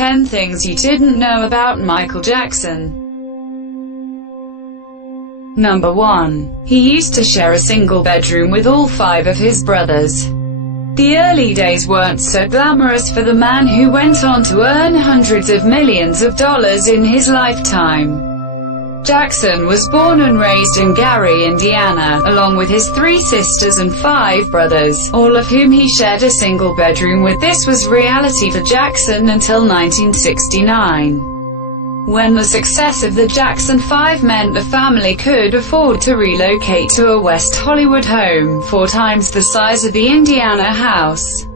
10 Things You Didn't Know About Michael Jackson. Number 1. He used to share a single bedroom with all 5 of his brothers. The early days weren't so glamorous for the man who went on to earn hundreds of millions of dollars in his lifetime. Jackson was born and raised in Gary, Indiana, along with his 3 sisters and 5 brothers, all of whom he shared a single bedroom with. This was reality for Jackson until 1969. When the success of the Jackson 5 meant the family could afford to relocate to a West Hollywood home, 4 times the size of the Indiana house.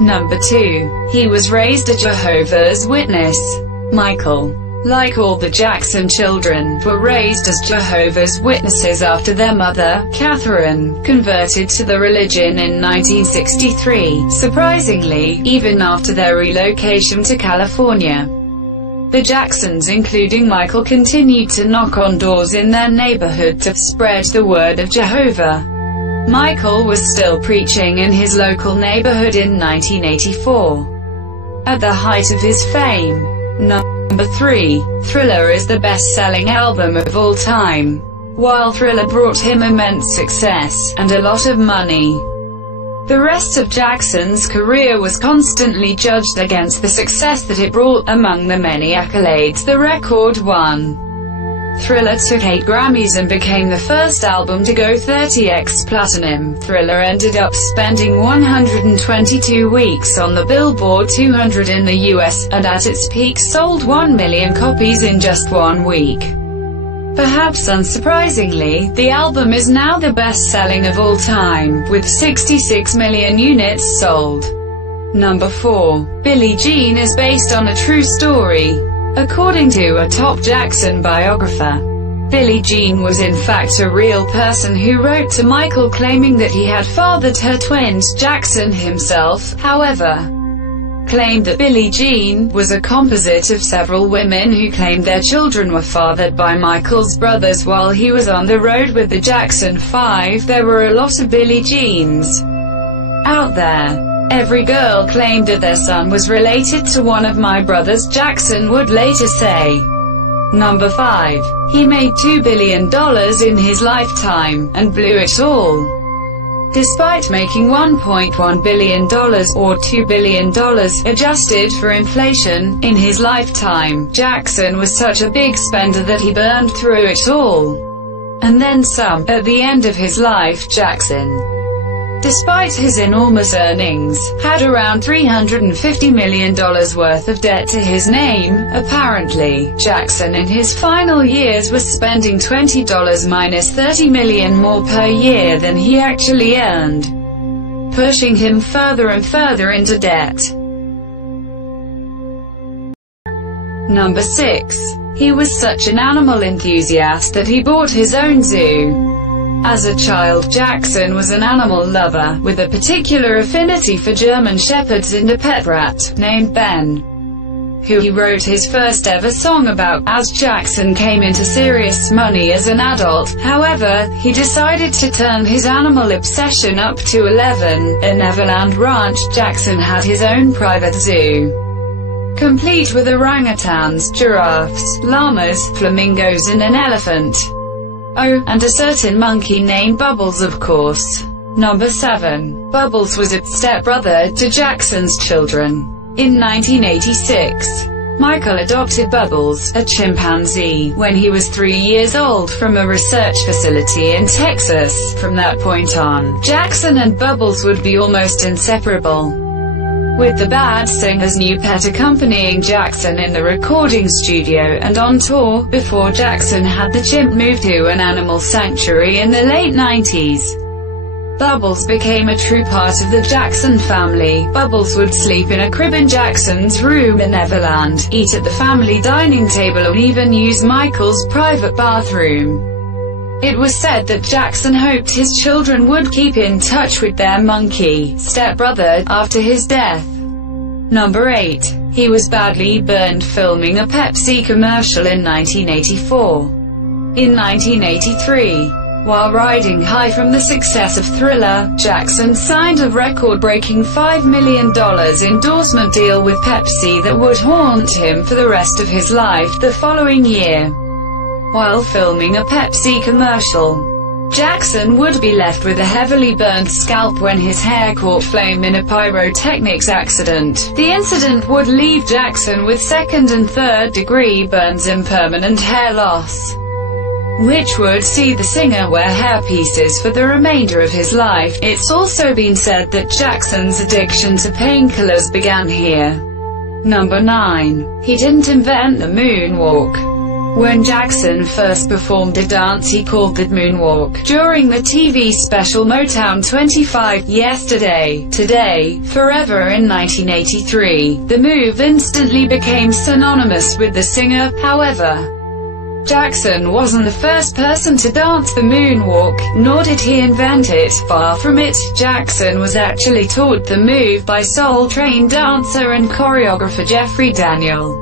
Number 2. He was raised a Jehovah's Witness. Michael, like all the Jackson children, were raised as Jehovah's Witnesses after their mother, Catherine, converted to the religion in 1963, surprisingly, even after their relocation to California. The Jacksons, including Michael, continued to knock on doors in their neighborhood to spread the word of Jehovah. Michael was still preaching in his local neighborhood in 1984. At the height of his fame. Number 3. Thriller is the best-selling album of all time. While Thriller brought him immense success, and a lot of money, the rest of Jackson's career was constantly judged against the success that it brought. Among the many accolades the record won, Thriller took 8 Grammys and became the first album to go 30x platinum. Thriller ended up spending 122 weeks on the Billboard 200 in the US, and at its peak sold 1 million copies in just 1 week. Perhaps unsurprisingly, the album is now the best-selling of all time, with 66 million units sold. Number 4. Billie Jean is based on a true story. According to a top Jackson biographer, Billie Jean was in fact a real person who wrote to Michael claiming that he had fathered her twins. Jackson himself, however, claimed that Billie Jean was a composite of several women who claimed their children were fathered by Michael's brothers. While he was on the road with the Jackson 5, there were a lot of Billie Jeans out there. Every girl claimed that their son was related to one of my brothers, Jackson would later say. Number 5. He made $2 billion in his lifetime, and blew it all. Despite making $1.1 billion, or $2 billion, adjusted for inflation, in his lifetime, Jackson was such a big spender that he burned through it all. And then some. At the end of his life, Jackson, despite his enormous earnings, had around $350 million worth of debt to his name. Apparently, Jackson in his final years was spending $20 minus $30 million more per year than he actually earned, pushing him further and further into debt. Number 6. He was such an animal enthusiast that he bought his own zoo. As a child, Jackson was an animal lover, with a particular affinity for German Shepherds and a pet rat, named Ben, who he wrote his first ever song about. As Jackson came into serious money as an adult, however, he decided to turn his animal obsession up to 11. At Neverland Ranch, Jackson had his own private zoo, complete with orangutans, giraffes, llamas, flamingos and an elephant. Oh, and a certain monkey named Bubbles, of course. Number 7. Bubbles was a stepbrother to Jackson's children. In 1986, Michael adopted Bubbles, a chimpanzee, when he was 3 years old from a research facility in Texas. From that point on, Jackson and Bubbles would be almost inseparable, with the Bad Singer's new pet accompanying Jackson in the recording studio and on tour. Before Jackson had the chimp moved to an animal sanctuary in the late 90s, Bubbles became a true part of the Jackson family. Bubbles would sleep in a crib in Jackson's room in Neverland, eat at the family dining table, and even use Michael's private bathroom. It was said that Jackson hoped his children would keep in touch with their monkey stepbrother after his death. Number 8. He was badly burned filming a Pepsi commercial in 1984. In 1983, While riding high from the success of Thriller, Jackson signed a record-breaking $5 million endorsement deal with Pepsi that would haunt him for the rest of his life the following year. While filming a Pepsi commercial, Jackson would be left with a heavily burned scalp when his hair caught flame in a pyrotechnics accident. The incident would leave Jackson with second and third degree burns and permanent hair loss, which would see the singer wear hairpieces for the remainder of his life. It's also been said that Jackson's addiction to painkillers began here. Number 9. He didn't invent the moonwalk. When Jackson first performed a dance he called the moonwalk, during the TV special Motown 25, Yesterday, Today, Forever in 1983, the move instantly became synonymous with the singer. However, Jackson wasn't the first person to dance the moonwalk, nor did he invent it. Far from it, Jackson was actually taught the move by soul-trained dancer and choreographer Jeffrey Daniel,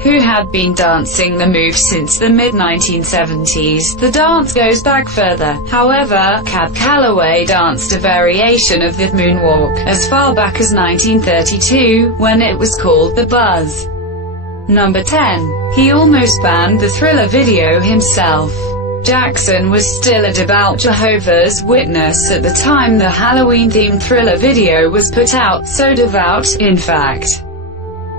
who had been dancing the move since the mid-1970s. The dance goes back further, however. Cab Calloway danced a variation of the moonwalk, as far back as 1932, when it was called the buzz. Number 10. He almost banned the Thriller video himself. Jackson was still a devout Jehovah's Witness at the time the Halloween-themed Thriller video was put out, so devout, in fact,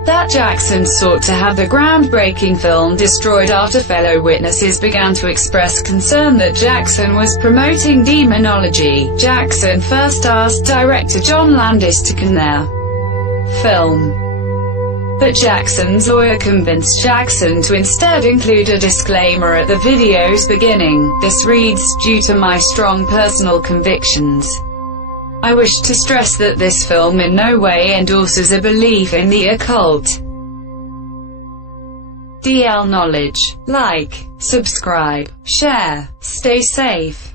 that Jackson sought to have the groundbreaking film destroyed after fellow witnesses began to express concern that Jackson was promoting demonology. Jackson first asked director John Landis to can their film, but Jackson's lawyer convinced Jackson to instead include a disclaimer at the video's beginning. This reads, "Due to my strong personal convictions, I wish to stress that this film in no way endorses a belief in the occult." DL Knowledge. Like, subscribe, share, stay safe.